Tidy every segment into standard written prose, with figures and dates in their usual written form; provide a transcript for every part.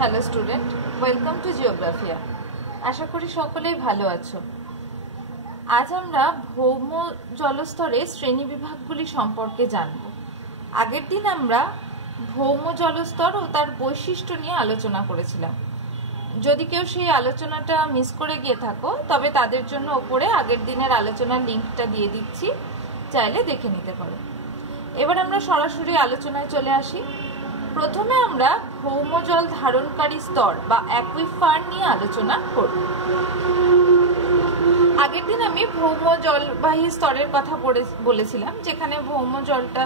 Hello student, welcome to Geographia. আশা করি সকলেই ভালো আছো। আজ আমরা ভৌম জলস্তরের শ্রেণী বিভাগগুলি সম্পর্কে জানব। আগের দিন আমরা ভৌম জলস্তর ও তার বৈশিষ্ট্য নিয়ে আলোচনা করেছিলাম। যদি কেউ সেই আলোচনাটা মিস করে গিয়ে থাকো তবে তাদের জন্য ওপরে আগের দিনের আলোচনার লিঙ্কটা দিয়ে দিচ্ছি, চাইলে দেখে নিতে পারো। এবার আমরা সরাসরি আলোচনায় চলে আসি। প্রথমে আমরা ভৌমজল ধারণকারী স্তর বা অ্যাকুইফার নিয়ে আলোচনা করব। আগের দিন আমি ভৌম জলবাহী স্তরের কথা বলেছিলাম, যেখানে ভৌম জলটা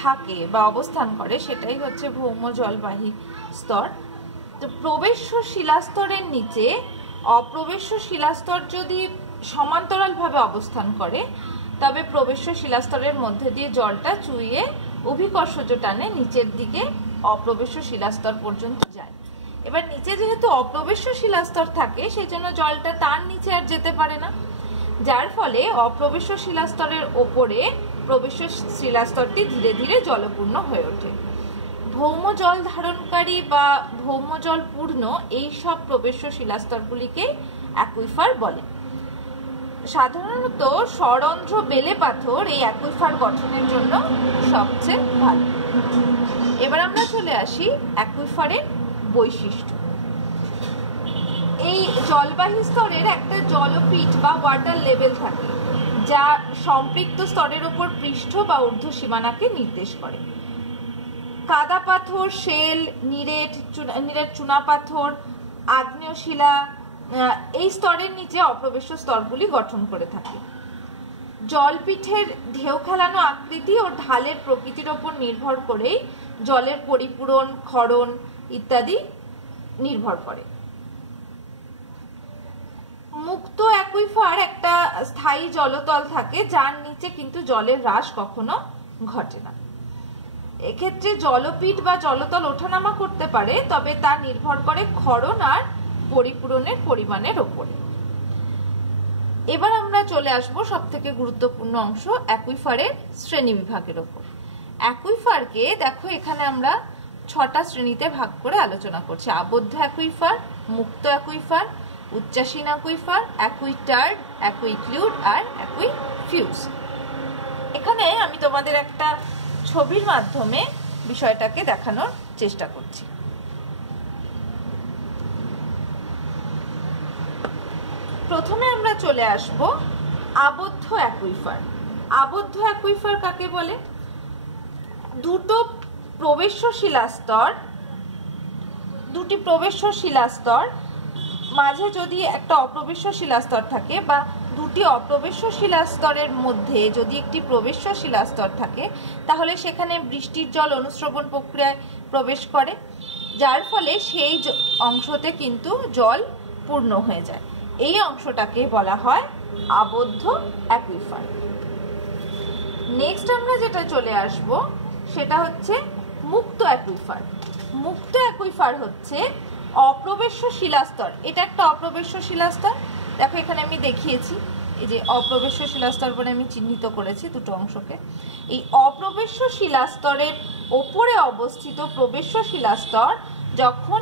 থাকে বা অবস্থান করে সেটাই হচ্ছে ভৌম জলবাহী স্তর। তো প্রবেশ্য শিলাস্তরের নিচে অপ্রবেশ্য শিলাস্তর যদি সমান্তরালভাবে অবস্থান করে তবে প্রবেশ্য শিলাস্তরের মধ্যে দিয়ে জলটা চুইয়ে অভিকর্ষজ টানে নিচের দিকে অপ্রবেশ্য শিলাস্তর পর্যন্ত যায়। এবার নিচে যেহেতু অপ্রবেশ্য শিলাস্তর থাকে সেই জন্য জলটা তার নিচে আর যেতে পারে না, যার ফলে অপ্রবেশ্য শিলাস্তরের ওপরে প্রবেশ্য শিলাস্তরটি ধীরে ধীরে জলপূর্ণ হয়ে ওঠে। ভৌম জল ধারণকারী বা ভৌম জল পূর্ণ এই সব প্রবেশ্য শিলাস্তরগুলিকে অ্যাকুইফার বলে। সাধারণত সরন্ধ্র বেলে পাথর এই অ্যাকুইফার গঠনের জন্য সবচেয়ে ভালো। এবার আমরা চলে আসি অ্যাকুইফারের বৈশিষ্ট্য। এই জলবাহী স্তরের একটা জলপীঠ বা ওয়াটার লেভেল থাকে, যা সম্পৃক্ত স্তরের উপর পৃষ্ঠ বা ঊর্ধ্ব সীমানাকে নির্দেশ করে। কাদা পাথর, শেল, নিরেট, চুনাপাথর, আগ্নেয় শিলা এই স্তরের নিচে অপ্রবেশ্য স্তরগুলি গঠন করে থাকে। জলপীঠের ঢেউ খেলানো আকৃতি ও ঢালের প্রকৃতির ওপর নির্ভর করেই জলের পরিপূরণ, ক্ষরণ ইত্যাদি নির্ভর করে। মুক্ত অ্যাকুইফার একটা স্থায়ী জলতল থাকে, যার নিচে কিন্তু জলের হ্রাস কখনো ঘটে না। এক্ষেত্রে জলপীঠ বা জলতল ওঠানামা করতে পারে, তবে তা নির্ভর করে ক্ষরণ আর পরিপূরণের পরিমাণের ওপরে। এবার আমরা চলে আসবো সব থেকে গুরুত্বপূর্ণ অংশ, অ্যাকুইফারের শ্রেণী বিভাগের ওপর। অ্যাকুইফারকে দেখো এখানে আমরা 6টা শ্রেণীতে ভাগ করে আলোচনা করছি। আবদ্ধ অ্যাকুইফার, মুক্ত অ্যাকুইফার, উচ্চাসীন অ্যাকুইফার, অ্যাকুইটার্ড, অ্যাকুইক্লুড আর অ্যাকুইফিউজ। এখানে আমি তোমাদের একটা ছবির মাধ্যমে বিষয়টাকে দেখানোর চেষ্টা করছি। প্রথমে আমরা চলে আসব আবদ্ধ অ্যাকুইফার। আবদ্ধ অ্যাকুইফার কাকে বলে? দুটি প্রবেশ্য শিলাস্তর মাঝে যদি একটা অপ্রবেশ্য শিলাস্তর থাকে বা দুটি অপ্রবেশ্য শিলাস্তরের মধ্যে যদি একটি প্রবেশ্য শিলাস্তর থাকে, তাহলে সেখানে বৃষ্টির জল অনুশ্রবণ প্রক্রিয়ায় প্রবেশ করে, যার ফলে সেই অংশতে কিন্তু জল পূর্ণ হয়ে যায়। এই অংশটাকে বলা হয় আবদ্ধ অ্যাকুইফার। নেক্সট আমরা যেটা চলে আসব সেটা হচ্ছে মুক্ত অ্যাকুইফার। মুক্ত অ্যাকুইফার হচ্ছে অপ্রবেশ্য শিলাস্তর। এটা একটা অপ্রবেশ্য শিলাস্তর, দেখো এখানে আমি দেখিয়েছি, এই যে অপ্রবেশ্য শিলাস্তর বলে আমি চিহ্নিত করেছি দুটো অংশকে। এই অপ্রবেশ্য শিলাস্তরের ওপরে অবস্থিত প্রবেশ্য শিলাস্তর যখন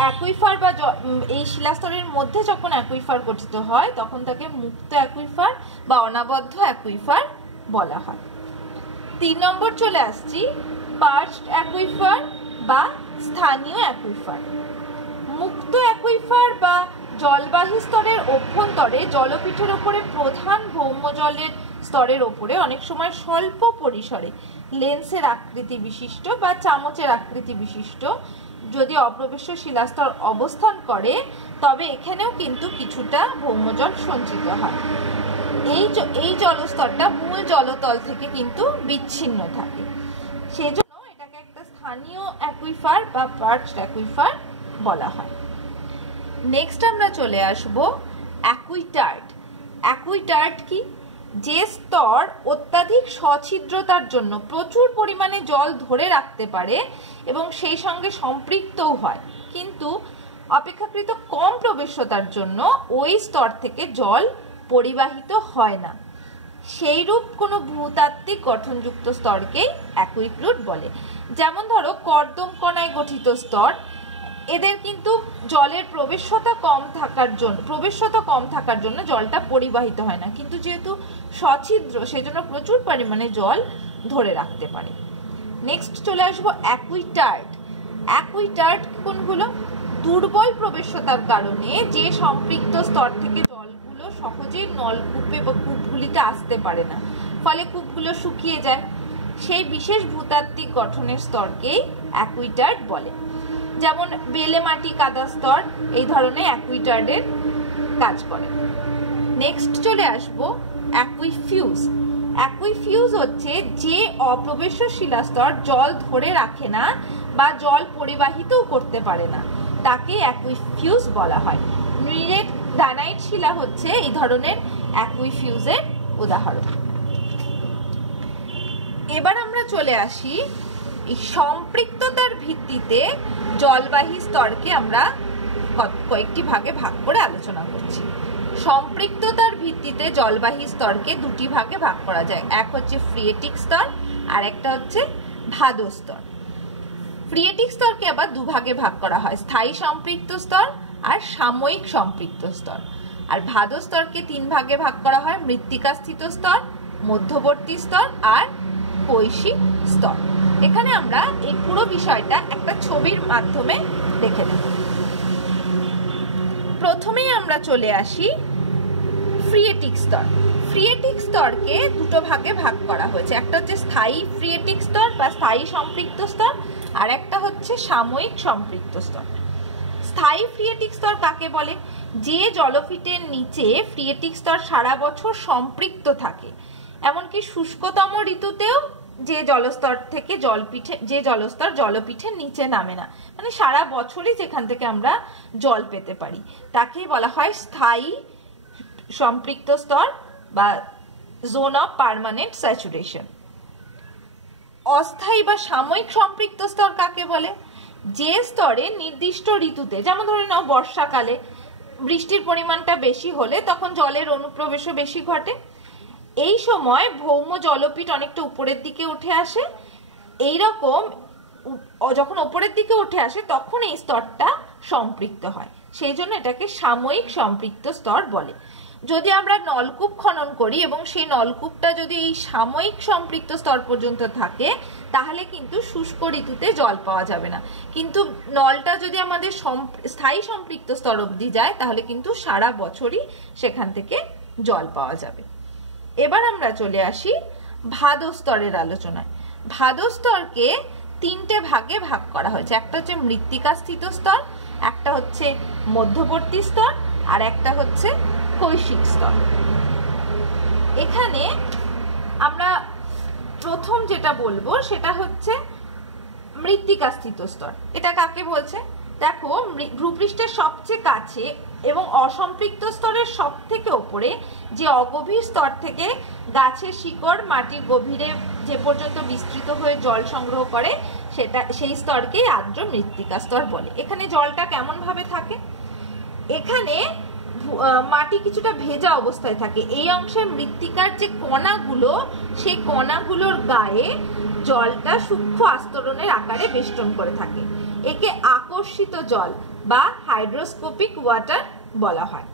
অ্যাকুইফার বা এই শিলাস্তরের মধ্যে যখন অ্যাকুইফার গঠিত হয় তখন তাকে মুক্ত অ্যাকুইফার বা অনাবদ্ধ অ্যাকুইফার বলা হয়। 3 নম্বর চলে আসছি পার্চড অ্যাকুইফার বা স্থানীয় অ্যাকুইফার। মুক্ত অ্যাকুইফার বা জলবাহী স্তরের অভ্যন্তরে জলপীঠের উপরে প্রধান ভৌম জলের স্তরের ওপরে অনেক সময় স্বল্প পরিসরে লেন্সের আকৃতি বিশিষ্ট বা চামচের আকৃতি বিশিষ্ট যদি অপ্রবেশ্য শিলাস্তর অবস্থান করে তবে এখানেও কিন্তু কিছুটা ভৌমজল সঞ্চিত হয়। এই জলস্তরটা মূল জলতল থেকে কিন্তু বিচ্ছিন্ন থাকে, সেজন্য এটাকে একটা স্থানীয় অ্যাকুইফার বা পার্চড অ্যাকুইফার বলা হয়। নেক্সট আমরা চলে আসব অ্যাকুইটার্ড। অ্যাকুইটার্ড কি? যে স্তর অত্যাধিক সছিদ্রতার জন্য প্রচুর পরিমাণে জল ধরে রাখতে পারে এবং সেই সঙ্গে সম্পৃক্তও হয়, কিন্তু অপেক্ষাকৃত কম প্রবেশ্যতার জন্য ওই স্তর থেকে জল পরিবাহিত হয় না, সেইরূপ কোনো ভূতাত্ত্বিক গঠনযুক্ত স্তরকেই অ্যাকুইক্লুড বলে। যেমন ধরো কর্দম কণায় গঠিত স্তর, এদের কিন্তু জলের প্রবেশতা কম থাকার জন্য জলটা পরিবাহিত হয় না, কিন্তু যেহেতু সছিদ্র সেজন্য প্রচুর পরিমাণে জল ধরে রাখতে পারে। নেক্সট চলে আসবো অ্যাকুইটার্ড। অ্যাকুইটার্ড কোনগুলো? দুর্বল প্রবেশতার কারণে যে সম্পৃক্ত স্তর থেকে জলগুলো সহজেই নলকূপে বা কূপগুলিতে আসতে পারে না, ফলে কূপগুলো শুকিয়ে যায়, সেই বিশেষ ভূতাত্ত্বিক গঠনের স্তরকেই অ্যাকুইটার্ড বলে। যেমন বেলে মাটি কাদা স্তর এই ধরনের অ্যাকুইটার্ডের কাজ করে। নেক্সট চলে আসবো অ্যাকুইফিউজ। অ্যাকুইফিউজ হচ্ছে যে অপ্রবেশ্য শিলাস্তর জল ধরে রাখে না বা জল পরিবাহিতও করতে পারে না, তাকে অ্যাকুইফিউজ বলা হয়। নীরেট গ্রানাইট শিলা হচ্ছে এই ধরনের অ্যাকুইফিউজের উদাহরণ। এবার আমরা চলে আসি এই সম্পৃক্ততার ভিত্তিতে জলবাহী স্তরকে আমরা কয়েকটি ভাগে ভাগ করে আলোচনা করছি। সম্পৃক্ততার ভিত্তিতে জলবাহী স্তরকে দুটি ভাগে ভাগ করা যায়, এক হচ্ছে ফ্রিয়েটিক স্তর আর একটা হচ্ছে ভাদো স্তর। ফ্রিয়েটিক স্তরকে আবার দুভাগে ভাগ করা হয়, স্থায়ী সম্পৃক্ত স্তর আর সাময়িক সম্পৃক্ত স্তর। আর ভাদো স্তরকে তিন ভাগে ভাগ করা হয়, মৃত্তিকাস্থিত স্তর, মধ্যবর্তী স্তর আর কৈশিক স্তর। এখানে আমরা এই পুরো বিষয়টা একটা ছবির মাধ্যমে দেখে নেব। প্রথমেই আমরা চলে আসি ফ্রিয়েটিক স্তর। ফ্রিয়েটিক স্তরকে দুটো ভাগে ভাগ করা হয়েছে, একটা হচ্ছে স্থায়ী ফ্রিয়েটিক স্তর বা স্থায়ী সম্পৃক্ত স্তর, আর একটা হচ্ছে সাময়িক সম্পৃক্ত স্তর। স্থায়ী ফ্রিয়েটিক স্তর কাকে বলে? যে জলপীঠের নিচে ফ্রিয়েটিক স্তর সারা বছর সম্পৃক্ত থাকে, এমনকি শুষ্কতম ঋতুতেও যে জলস্তর থেকে জলস্তর জলপীঠের নিচে নামে না, মানে সারা বছরই যেখান থেকে আমরা জল পেতে পারি, তাকেই বলা হয় স্থায়ী সম্পৃক্ত স্তর বা জোন অফ পার্মানেন্ট স্যাচুরেশন। অস্থায়ী বা সাময়িক সম্পৃক্ত স্তর কাকে বলে? যে স্তরে নির্দিষ্ট ঋতুতে, যেমন ধরে নাও বর্ষাকালে বৃষ্টির পরিমাণটা বেশি হলে তখন জলের অনুপ্রবেশও বেশি ঘটে, এই সময় ভৌম জলপীঠ অনেকটা উপরের দিকে উঠে আসে। এইরকম যখন উপরের দিকে উঠে আসে তখন এই স্তরটা সম্পৃক্ত হয়, সেই জন্য এটাকে সাময়িক সম্পৃক্ত স্তর বলে। যদি আমরা নলকূপ খনন করি এবং সেই নলকূপটা যদি এই সাময়িক সম্পৃক্ত স্তর পর্যন্ত থাকে, তাহলে কিন্তু শুষ্ক ঋতুতে জল পাওয়া যাবে না, কিন্তু নলটা যদি আমাদের স্থায়ী সম্পৃক্ত স্তর অবধি যায় তাহলে কিন্তু সারা বছরই সেখান থেকে জল পাওয়া যাবে। এবার আমরা চলে আসি ভাদো স্তরের আলোচনায়। ভাদো স্তরকে তিনটে ভাগে ভাগ করা হয়েছে, একটা হচ্ছে মৃত্তিকাস্থিত স্তর, একটা হচ্ছে মধ্যবর্তী স্তর আর একটা হচ্ছে কৈশিক স্তর। এখানে আমরা প্রথম যেটা বলবো সেটা হচ্ছে মৃত্তিকাস্থিত স্তর। এটা কাকে বলছে? দেখো, ভূপৃষ্ঠের সবচেয়ে কাছে এবং অসম্পৃক্ত স্তরের সব থেকে ওপরে যে অগভীর স্তর থেকে গাছের শিকড় মাটির গভীরে যে পর্যন্ত বিস্তৃত হয়ে জল সংগ্রহ করে, সেই স্তরকেই আর্দ্র মৃত্তিকা স্তর বলে। এখানে জলটা কেমন ভাবে থাকে? এখানে মাটি কিছুটা ভেজা অবস্থায় থাকে, এই অংশের মৃত্তিকার যে কণাগুলো, সেই কণাগুলোর গায়ে জলটা সূক্ষ্ম আস্তরণের আকারে বেষ্টন করে থাকে। একে আকর্ষিত জল বা হাইড্রোস্কোপিক ওয়াটার বলা হয়।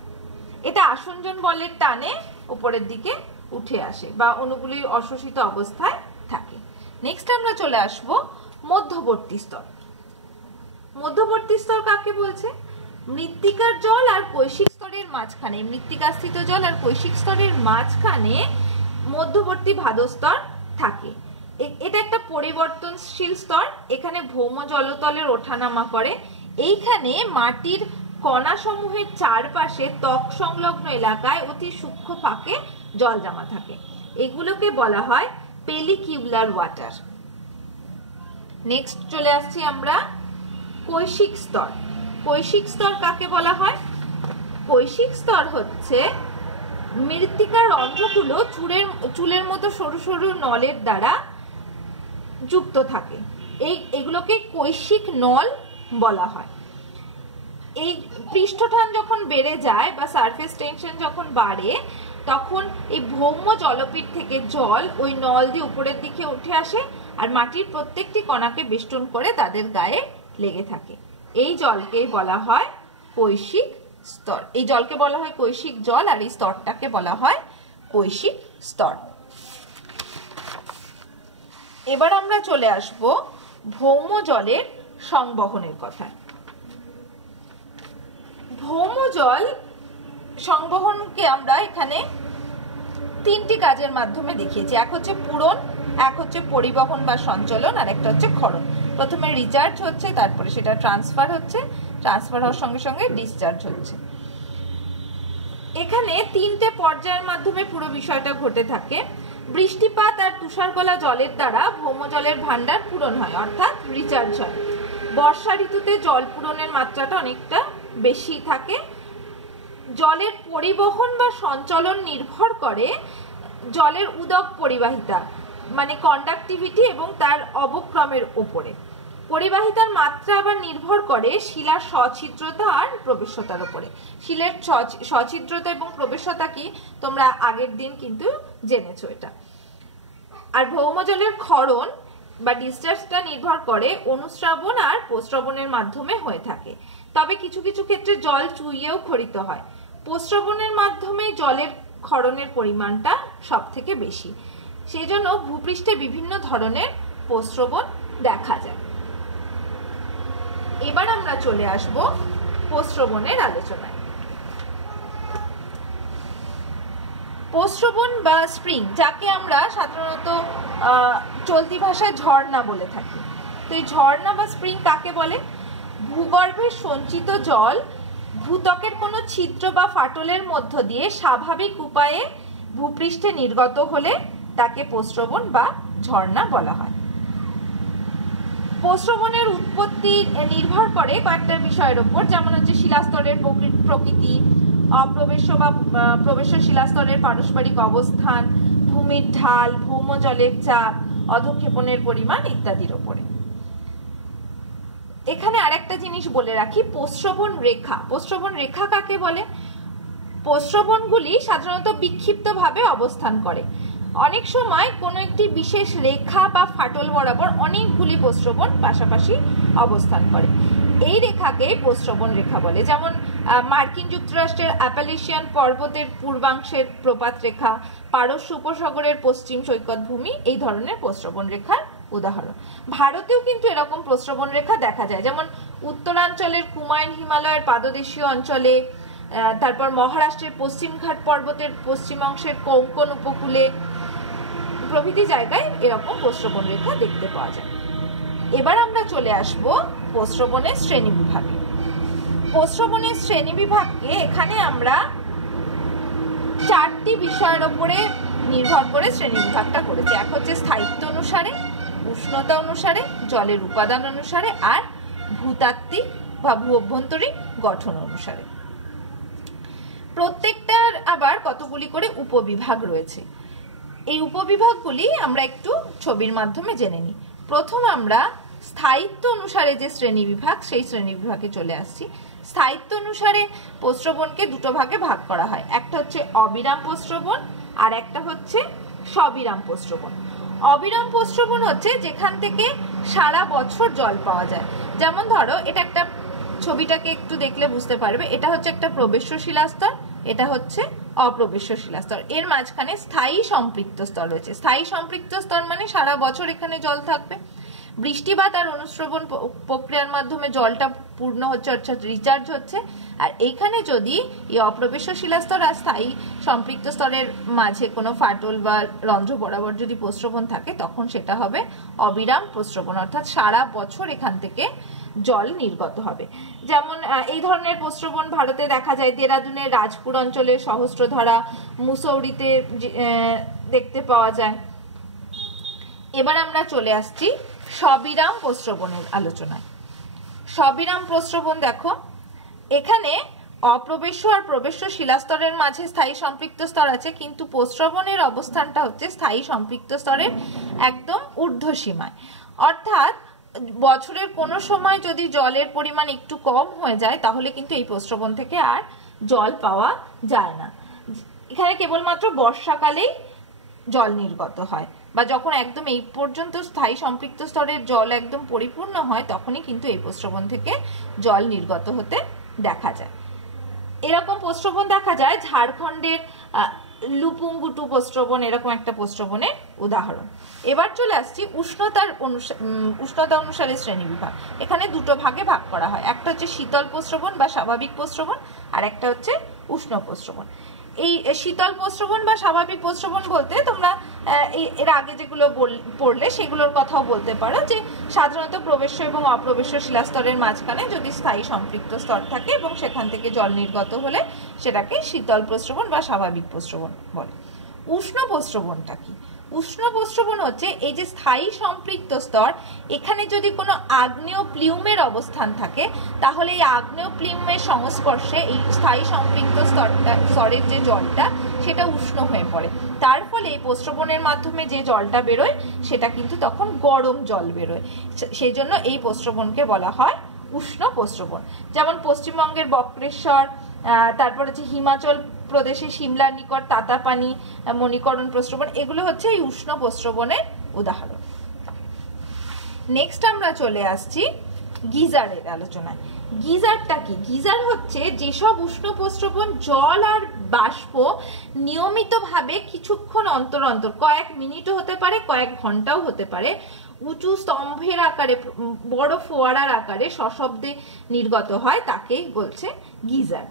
এটা আসঞ্জন বলের টানে উপরের দিকে উঠে আসে বা অণুগুলি অশোষিত অবস্থায় থাকে। নেক্সট আমরা চলে আসব মধ্যবর্তী স্তর। মধ্যবর্তী স্তর কাকে বলছে? মৃত্তিকার জল আর কৈশিক স্তরের মাঝখানে, মৃত্তিকাস্থিত জল আর কৈশিক স্তরের মাঝখানে মধ্যবর্তী ভাদো স্তর থাকে। এটা একটা পরিবর্তনশীল স্তর, এখানে ভৌম জলতলের ওঠানামা করে। এইখানে মাটির কণাসমূহের চারপাশে ত্বক সংলগ্ন এলাকায় অতি সূক্ষ্ম ফাঁকে জল জমা থাকে, এগুলোকে বলা হয় পেলিকিউলার ওয়াটার। নেক্সট চলে আসছি আমরা কৈশিক স্তর। কৈশিক স্তর কাকে বলা হয়? কৈশিক স্তর হচ্ছে মৃত্তিকার রন্ধ্রগুলো চুলের মতো সরু সরু নলের দ্বারা যুক্ত থাকে, এগুলোকে কৈশিক নল বলা হয়। এই পৃষ্ঠটান যখন বেড়ে যায় বা সারফেস টেনশন যখন বাড়ে, তখন এই ভৌম জলপীঠ থেকে জল ওই নল দিয়ে উপরের দিকে উঠে আসে আর মাটির প্রত্যেকটি কণাকে বেষ্টন করে তাদের গায়ে লেগে থাকে, এই জলকেই বলা হয় কৈশিক স্তর। এই জলকে বলা হয় কৈশিক জল, আর এই স্তরটাকে বলা হয় কৈশিক স্তর। এবার আমরা চলে আসব ভৌম জলের সংবহনের কথায়। ভৌম জল সংবহনকে আমরা এখানে তিনটি কাজের মাধ্যমে দেখিয়েছি। এক হচ্ছে পূরণ, এক হচ্ছে পরিবহন বা সঞ্চালন, আর একটা হচ্ছে ক্ষরণ। প্রথমে রিচার্জ হচ্ছে, তারপরে সেটা ট্রান্সফার হচ্ছে, ট্রান্সফার হওয়ার সঙ্গে সঙ্গে ডিসচার্জ হচ্ছে। এখানে তিনটে পর্যায়ের মাধ্যমে পুরো বিষয়টা ঘটে থাকে। বৃষ্টিপাত আর তুষারগলা জলের দ্বারা ভৌম জলের ভান্ডার পূরণ হয়, অর্থাৎ রিচার্জ হয়। বর্ষা ঋতুতে জল পূরণের মাত্রাটা অনেকটা বেশি থাকে। জলের পরিবহন বা সঞ্চালন নির্ভর করে জলের উদক পরিবাহিতা মানে কন্ডাক্টিভিটি এবং তার অবক্রমের উপরে। পরিবাহিতার মাত্রা আবার নির্ভর করে শিলার সছিদ্রতা আর প্রবেশতার উপরে। শিলার সছিদ্রতা এবং প্রবেশতা কি তোমরা আগের দিন কিন্তু জেনেছো এটা। আর ভৌম জলের ক্ষরণ বা ডিসচার্জটা নির্ভর করে অনুস্রাবণ আর প্রস্রবণের মাধ্যমে হয়ে থাকে। তবে কিছু কিছু ক্ষেত্রে জল চুইয়েও খরিত হয়। প্রস্রবণের মাধ্যমে জলের ক্ষরণের পরিমাণটা সব থেকে বেশি, সেই জন্য ভূপৃষ্ঠে বিভিন্ন ধরনের প্রস্রবণ দেখা যায়। এবার আমরা চলে আসব প্রস্রবণের আলোচনায়। প্রস্রবণ বা স্প্রিং, যাকে আমরা সাধারণত চলতি ভাষায় ঝর্ণা বলে থাকি। তো এই ঝর্ণা বা স্প্রিং কাকে বলে? ভূগর্ভের সঞ্চিত জল ভূত্বকের কোনো ছিদ্র বা ফাটলের মধ্য দিয়ে স্বাভাবিক উপায়ে ভূপৃষ্ঠে নির্গত হলে তাকে প্রস্রবণ বা ঝর্ণা বলা হয়। প্রস্রবণের উৎপত্তি নির্ভর করে কয়েকটা বিষয়ের উপর, যেমন হচ্ছে শিলাস্তরের প্রকৃতি, অপ্রবেশ্য বা প্রবেশ্য শিলাস্তরের পারস্পরিক অবস্থান, ভূমির ঢাল, ভৌম জলের চাপ, অধঃক্ষেপণের পরিমাণ ইত্যাদির উপরে। এখানে আরেকটা জিনিস বলে রাখি, প্রস্রবণ রেখা। প্রস্রবণ রেখা কাকে বলে? প্রস্রবণগুলি সাধারণত বিক্ষিপ্তভাবে অবস্থান করে। অনেক সময় কোনো একটি বিশেষ রেখা বা ফাটল বরাবর অনেকগুলি প্রস্রবণ পাশাপাশি অবস্থান করে। এই রেখাকে প্রস্রবণ রেখা বলে। যেমন মার্কিন যুক্তরাষ্ট্রের অ্যাপালেশিয়ান পর্বতের পূর্বাংশের প্রপাত রেখা, পারস্য উপসাগরের পশ্চিম সৈকত ভূমি এই ধরনের প্রস্রবণ রেখার উদাহরণ। ভারতেও কিন্তু এরকম প্রস্রবণ রেখা দেখা যায়, যেমন উত্তরাঞ্চলের কুমায়ুন হিমালয়ের পাদদেশীয় অঞ্চলে, তারপর মহারাষ্ট্রের পশ্চিমঘাট পর্বতের পশ্চিম অংশের কোঙ্কণ উপকূলে প্রভৃতি জায়গায় এরকম প্রস্রবণ রেখা দেখতে পাওয়া যায়। এবার আমরা চলে আসব প্রস্রবণের শ্রেণী বিভাগে। প্রস্রবণের শ্রেণী বিভাগকে এখানে আমরা চারটি বিষয়ের উপরে নির্ভর করে শ্রেণী বিভাগটা করেছি। এক হচ্ছে স্থায়িত্ব অনুসারে, উষ্ণতা অনুসারে, জলের উপাদান অনুসারে, আর ভূতাত্ত্বিক বা ভূ অভ্যন্তরীণ গঠন অনুসারে। প্রত্যেকটার আবার কতগুলি করে উপবিভাগ রয়েছে। এই উপবিভাগগুলি আমরা একটু ছবির মাধ্যমে জেনে নিই। প্রথম আমরা স্থায়িত্ব অনুসারে যে শ্রেণী বিভাগ, সেই শ্রেণী বিভাগে চলে আসছি। স্থায়িত্ব অনুসারে প্রস্রবণকে দুটো ভাগে ভাগ করা হয়। একটা হচ্ছে অবিরাম প্রস্রবণ আর একটা হচ্ছে সবিরাম প্রস্রবণ। অবিরাম প্রস্রবণ হচ্ছে যেখান থেকে সারা বছর জল পাওয়া যায়। যেমন ধরো, এটা একটা ছবিটাকে একটু দেখলে বুঝতে পারবে, এটা হচ্ছে একটা প্রবেশ্য শিলাস্তর, এটা হচ্ছে অপ্রবেশ্য শিলাস্তর। এর মাঝখানে স্থায়ী সম্পৃক্ত স্তর রয়েছে। স্থায়ী সম্পৃক্ত স্তর মানে সারা বছর এখানে জল থাকবে। বৃষ্টিপাত আর অনুস্রবণ প্রক্রিয়ার মাধ্যমে জলটা পূর্ণ হচ্ছে, অর্থাৎ রিচার্জ হচ্ছে। আর এইখানে যদি এই অপ্রবেশ্য শিলাস্তর আর স্থায়ী সম্পৃক্ত স্তরের মাঝে কোনো ফাটল বা রন্ধ্র বরাবর যদি প্রস্রবণ থাকে, তখন সেটা হবে অবিরাম প্রস্রবণ, অর্থাৎ সারা বছর এখান থেকে জল নির্গত হবে। যেমন এই ধরনের প্রস্রবণ ভারতে দেখা যায় দেরাদুনের রাজপুর অঞ্চলে, সহস্রধারা, মুসৌরিতে দেখতে পাওয়া যায়। এবার আমরা চলে আসছি সবিরাম প্রস্রবণের আলোচনায়। সবিরাম প্রস্রবণ দেখো, এখানে অপ্রবেশ্য আর প্রবেশ্য শিলাস্তরের মাঝে স্থায়ী সম্পৃক্ত স্তর আছে, কিন্তু প্রস্রবণের অবস্থানটা হচ্ছে স্থায়ী সম্পৃক্ত স্তরের একদম ঊর্ধ্ব সীমায়। অর্থাৎ বছরের কোনো সময় যদি জলের পরিমাণ একটু কম হয়ে যায়, তাহলে কিন্তু এই প্রস্রবণ থেকে আর জল পাওয়া যায় না। এখানে কেবলমাত্র বর্ষাকালেই জল নির্গত হয়, বা যখন একদম এই পর্যন্ত স্থায়ী সম্পৃক্ত স্তরের জল একদম পরিপূর্ণ হয় তখনই কিন্তু এই প্রস্রবণ থেকে জল নির্গত হতে দেখা যায়। এরকম প্রস্রবণ দেখা যায় ঝাড়খণ্ডের লুপুঙ্গুটু প্রস্রবণ, এরকম একটা প্রস্রবণের উদাহরণ। এবার চলে আসছি উষ্ণতা অনুসারে শ্রেণী বিভাগ। এখানে দুটো ভাগে ভাগ করা হয়, একটা হচ্ছে শীতল প্রস্রবণ বা স্বাভাবিক প্রস্রবণ, আর একটা হচ্ছে উষ্ণ প্রস্রবণ। এই শীতল প্রস্রবণ বা স্বাভাবিক প্রস্রবণ বলতে তোমরা এর আগে যেগুলো পড়লে সেগুলোর কথাও বলতে পারো, যে সাধারণত প্রবেশ্য এবং অপ্রবেশ্য শিলাস্তরের মাঝখানে যদি স্থায়ী সম্পৃক্ত স্তর থাকে এবং সেখান থেকে জল নির্গত হলে সেটাকে শীতল প্রস্রবণ বা স্বাভাবিক প্রস্রবণ বলে। উষ্ণ প্রস্রবণটা কি? উষ্ণ প্রস্রবণ হচ্ছে এই যে স্থায়ী সম্পৃক্ত স্তর, এখানে যদি কোনো আগ্নেয় প্লিউমের অবস্থান থাকে তাহলে এই আগ্নেয় প্লিউমের সংস্পর্শে এই স্থায়ী সম্পৃক্ত স্তরের যে জলটা সেটা উষ্ণ হয়ে পড়ে, তার ফলে এই প্রস্রবণের মাধ্যমে যে জলটা বেরোয় সেটা কিন্তু তখন গরম জল বেরোয়। সেই জন্য এই প্রস্রবণকে বলা হয় উষ্ণ প্রস্রবণ। যেমন পশ্চিমবঙ্গের বক্রেশ্বর, তারপর হচ্ছে হিমাচল প্রদেশে সিমলার নিকট তাতাপানি মণিকরণ প্রস্রবণ, এগুলো হচ্ছে এই উষ্ণ প্রস্রবণের উদাহরণ। নেক্সট আমরা চলে আসছি গিজারের আলোচনায়। গিজারটা কি? গিজার হচ্ছে যেসব উষ্ণ প্রস্রবণ জল আর বাষ্প নিয়মিতভাবে কিছুক্ষণ অন্তর অন্তর, কয়েক মিনিটও হতে পারে কয়েক ঘন্টাও হতে পারে, উঁচু স্তম্ভের আকারে বড় ফোয়ারার আকারে সশব্দে নির্গত হয় তাকেই বলছে গিজার।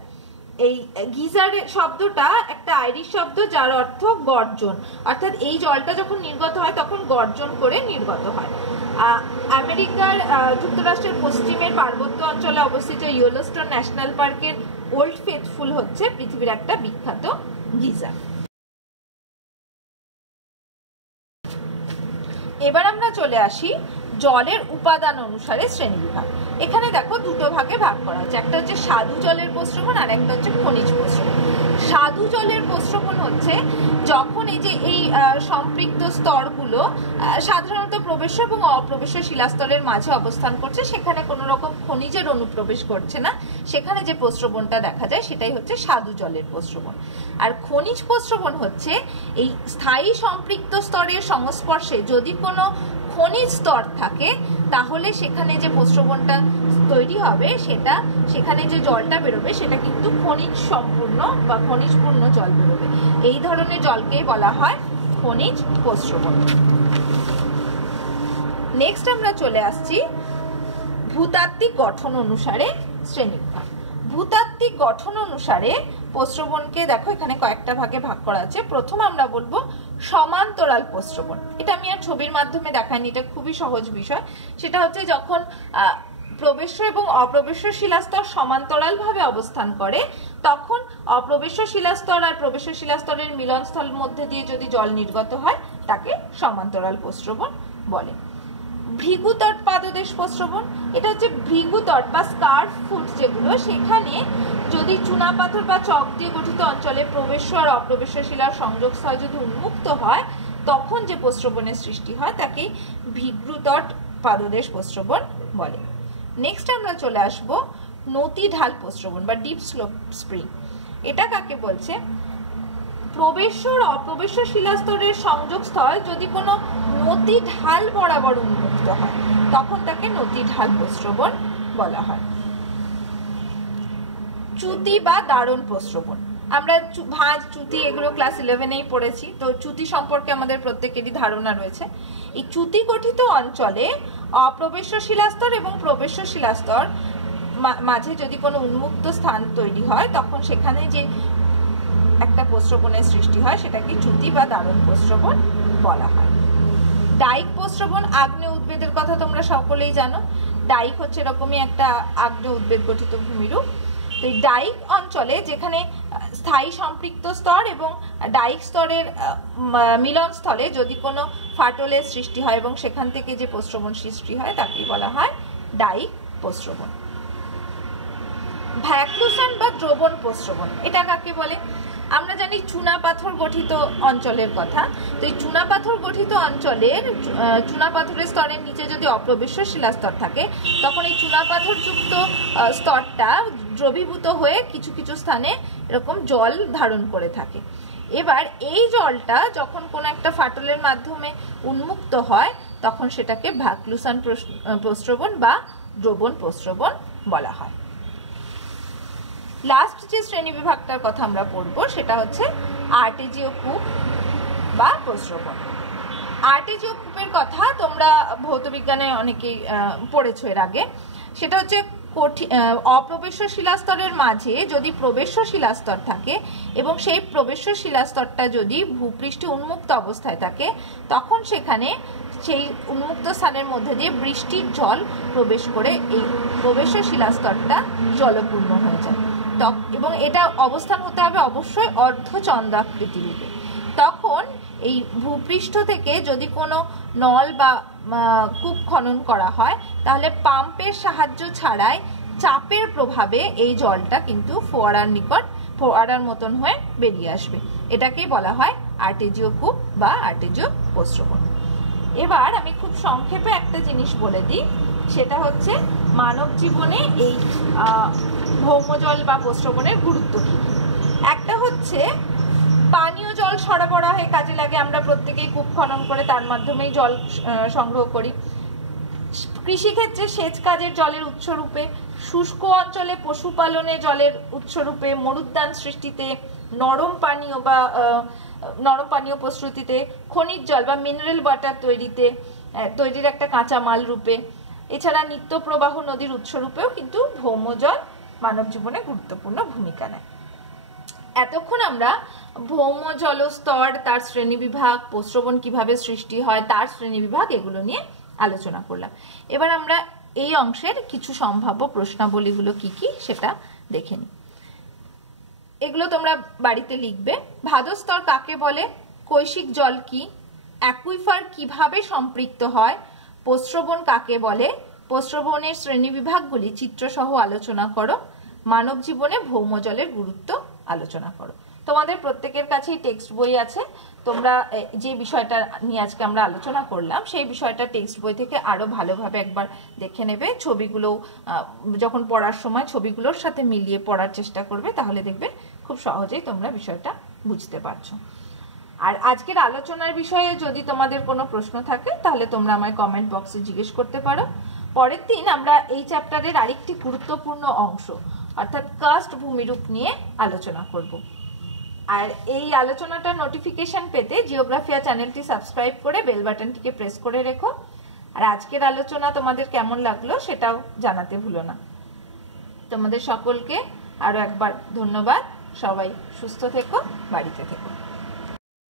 এই গিজার শব্দটা একটা আইরিশ শব্দ যার অর্থ গর্জন, অর্থাৎ এই জলটা যখন নির্গত হয় তখন গর্জন করে নির্গত হয়। আমেরিকার যুক্তরাষ্ট্রের পশ্চিমের পার্বত্য অঞ্চলে অবস্থিত ইয়েলোস্টোন ন্যাশনাল পার্কের ওল্ড ফেথফুল হচ্ছে পৃথিবীর একটা বিখ্যাত গিজার। এবার আমরা চলে আসি জলের উপাদান অনুসারে শ্রেণীবিভাগ। এখানে দেখো দুটো ভাগে ভাগ করা হচ্ছে, একটা হচ্ছে স্বাদু জলের প্রস্রবণ আর একটা হচ্ছে খনিজ প্রস্রবণ। স্বাদু জলের প্রস্রবণ হচ্ছে যখন এই যে এই সম্পৃক্ত স্তরগুলো সাধারণত প্রবেশ্য এবং অপ্রবেশ্য শিলাস্তরের মাঝে অবস্থান করছে, সেখানে কোনো রকম খনিজের অনুপ্রবেশ করছে না, সেখানে যে প্রস্রবণটা দেখা যায় সেটাই হচ্ছে স্বাদু জলের প্রস্রবণ। আর খনিজ প্রস্রবণ হচ্ছে এই স্থায়ী সম্পৃক্ত স্তরের সংস্পর্শে যদি কোনো খনিজ স্তর থাকে তাহলে সেখানে যে প্রস্রবণটা তৈরি হবে সেখানে যে জলটা বেরোবে সেটা কিন্তু খনিজ সম্পূর্ণ বা খনিজপূর্ণ জল বেরোবে। এই ধরনের জলকেই বলা হয় খনিজ প্রস্রবণ। নেক্সট আমরা চলে আসছি ভূতাত্ত্বিক গঠন অনুসারে শ্রেণীবিভাগ। ভূতাত্ত্বিক গঠন অনুসারে প্রস্রবণকে দেখো এখানে কয়েকটা ভাগে ভাগ করা আছে। প্রথম আমরা বলবো সমান্তরাল প্রস্রবণ। এটা আমি আর ছবির মাধ্যমে দেখাইনি, এটা খুবই সহজ বিষয়। সেটা হচ্ছে যখন প্রবেশ্য এবং অপ্রবেশ্য শিলাস্তর সমান্তরাল ভাবে অবস্থান করে তখন অপ্রবেশ্য শিলাস্তর আর প্রবেশ্য শিলাস্তরের মিলনস্থলের মধ্যে দিয়ে যদি জল নির্গত হয় তাকে সমান্তরাল প্রস্রবণ বলে। ভৃগুতট পাদদেশ প্রস্রবণ, এটা হচ্ছে ভৃগুতট বা স্কার্ফ ফুট যেগুলো, সেখানে যদি চুনাপাথর বা চক দিয়ে গঠিত অঞ্চলে প্রবেশ্য আর অপ্রবেশ্য শিলার সংযোগস্থল যদি উন্মুক্ত হয় তখন যে প্রস্রবণের সৃষ্টি হয় তাকেই ভৃগুতট পাদদেশ প্রস্রবণ বলে। নেক্সট আমরা চলে আসবো নতি ঢাল প্রস্রবণ বা ডিপ স্লোপ স্প্রিং। এটা কাকে বলছে? প্রবেশ্য আর অপ্রবেশ্য শিলাস্তরের সংযোগস্থল যদি কোনো নতি ঢাল বরাবর উন্মুক্ত হয় তখন তাকে নতি ঢাল প্রস্রবণ বলা হয়। চ্যুতি বা দারুণ প্রস্রবণ, আমরা ভাঁজ চ্যুতি এগুলো ক্লাস 11এই পড়েছি, তো চ্যুতি সম্পর্কে আমাদের প্রত্যেকেরই ধারণা রয়েছে। এই চ্যুতি গঠিত অঞ্চলে অপ্রবেশ্য শিলাস্তর এবং প্রবেশ্য শিলাস্তর মাঝে যদি কোনো উন্মুক্ত স্থান তৈরি হয় তখন সেখানে যে একটা প্রস্রবণের সৃষ্টি হয় সেটাকে চ্যুতি বা দারুণ প্রস্রবণ বলা হয়। ডাইক প্রস্রবণ, আগ্নেয় উদ্ভিদের কথা তোমরা সকলেই জানো। ডাইক হচ্ছে এরকমই একটা আগ্নেয় উদ্ভিদ গঠিত ভূমিরূপ। তো এই ডাইক অঞ্চলে যেখানে স্থায়ী সম্পৃক্ত স্তর এবং ডাইক স্তরের মিলন স্থলে যদি কোনো ফাটলের সৃষ্টি হয় এবং সেখান থেকে যে প্রস্রবণ সৃষ্টি হয় তাকেই বলা হয় ডাইক প্রস্রবণ। ভ্যাকলুশন বা দ্রবণ প্রস্রবণ, এটা কাকে বলে? আমরা জানি চুনাপাথর গঠিত অঞ্চলের কথা। তো এই চুনাপাথর গঠিত অঞ্চলের চুনাপাথরের স্তরের নিচে যদি অপ্রবেশ্য শিলাস্তর থাকে তখন এই চুনাপাথর যুক্ত স্তরটা দ্রবীভূত হয়ে কিছু কিছু স্থানে এরকম জল ধারণ করে থাকে। এবার এই জলটা যখন কোনো একটা ফাটলের মাধ্যমে উন্মুক্ত হয় তখন সেটাকে ভ্যাকলুসান প্রস্রবণ বা দ্রবণ প্রস্রবণ বলা হয়। লাস্ট যে শ্রেণী বিভাগটার কথা আমরা পড়বো সেটা হচ্ছে আর্টেজিও কূপ বা প্রস্রবণ। আর্টেজিও কূপের কথা তোমরা ভৌতবিজ্ঞানে অনেকেই পড়েছো এর আগে। সেটা হচ্ছে অপ্রবেশ্য শিলাস্তরের মাঝে যদি প্রবেশ্য শিলাস্তর থাকে এবং সেই প্রবেশ্য শিলাস্তরটা যদি ভূপৃষ্ঠে উন্মুক্ত অবস্থায় থাকে তখন সেখানে সেই উন্মুক্ত স্থানের মধ্যে দিয়ে বৃষ্টির জল প্রবেশ করে এই প্রবেশ্য শিলাস্তরটা জলপূর্ণ হয়ে যায়। এবং এটা অবস্থান হতে হবে অবশ্যই অর্ধচন্দ্রাকৃতি রূপে। তখন এই ভূপৃষ্ঠ থেকে যদি কোনো নল বা কূপ খনন করা হয় তাহলে পাম্পের সাহায্য ছাড়াই চাপের প্রভাবে এই জলটা কিন্তু ফোয়ারার মতন হয়ে বেরিয়ে আসবে। এটাকেই বলা হয় আর্টেজিও কূপ বা আর্টেজিও প্রস্রবণ। এবার আমি খুব সংক্ষেপে একটা জিনিস বলে দিই, সেটা হচ্ছে মানব জীবনে এই ভৌমজল বা প্রস্রবণের গুরুত্ব কি। একটা হচ্ছে পানীয় জল সরবরাহে কাজে লাগে, আমরা প্রত্যেকেই কূপ খনন করে তার মাধ্যমেই জল সংগ্রহ করি। কৃষিক্ষেত্রে সেচ কাজের জলের উৎসরূপে, শুষ্ক অঞ্চলে পশুপালনে জলের উৎসরূপে, মরুদ্যান সৃষ্টিতে, নরম পানীয় প্রস্তুতিতে, খনিজ জল বা মিনারেল ওয়াটার তৈরির একটা কাঁচা মাল রূপে, এছাড়া নিত্য প্রবাহ নদীর উৎসরূপেও কিন্তু ভৌমজল মানব জীবনে গুরুত্বপূর্ণ ভূমিকা নেয়। এতক্ষণ আমরা ভৌম জলস্তর, তার শ্রেণীবিভাগ, প্রস্রবণ কিভাবে সৃষ্টি হয়, তার শ্রেণীবিভাগ, এগুলো নিয়ে আলোচনা করলাম। এবার আমরা এই অংশের কিছু সম্ভাব্য প্রশ্নাবলীগুলো কি কি সেটা দেখে নিই। এগুলো তোমরা বাড়িতে লিখবে। ভাদস্তর কাকে বলে? কৈশিক জল কি? অ্যাকুইফার কিভাবে সম্পৃক্ত হয়? প্রস্রবণ কাকে বলে? প্রস্রবণের শ্রেণীবিভাগগুলি চিত্রসহ আলোচনা করো। মানব জীবনে ভৌম জলের গুরুত্ব আলোচনা করো। তোমাদের প্রত্যেকের কাছেই টেক্সট বই আছে। তোমরা যে বিষয়টা নিয়ে আজকে আমরা আলোচনা করলাম সেই বিষয়টা টেক্সট বই থেকে আরো ভালোভাবে একবার দেখে নেবে। ছবিগুলো যখন পড়ার সময় ছবিগুলোর সাথে মিলিয়ে পড়ার চেষ্টা করবে, তাহলে দেখবে খুব সহজেই তোমরা বিষয়টা বুঝতে পারছো। আর আজকের আলোচনার বিষয়ে যদি তোমাদের কোনো প্রশ্ন থাকে তাহলে তোমরা আমায় কমেন্ট বক্সে জিজ্ঞেস করতে পারো। পরের দিন আমরা এই চ্যাপ্টারের আরেকটি গুরুত্বপূর্ণ অংশ অর্থাৎ কাস্ট ভূমিরূপ নিয়ে আলোচনা করব। আর এই আলোচনাটা নোটিফিকেশন পেতে জিওগ্রাফিয়া চ্যানেলটি সাবস্ক্রাইব করে বেল বাটনটিকে প্রেস করে রেখো। আর আজকের আলোচনা তোমাদের কেমন লাগলো সেটাও জানাতে ভুলো না। তোমাদের সকলকে আরো একবার ধন্যবাদ। সবাই সুস্থ থেকো, বাড়িতে থেকো।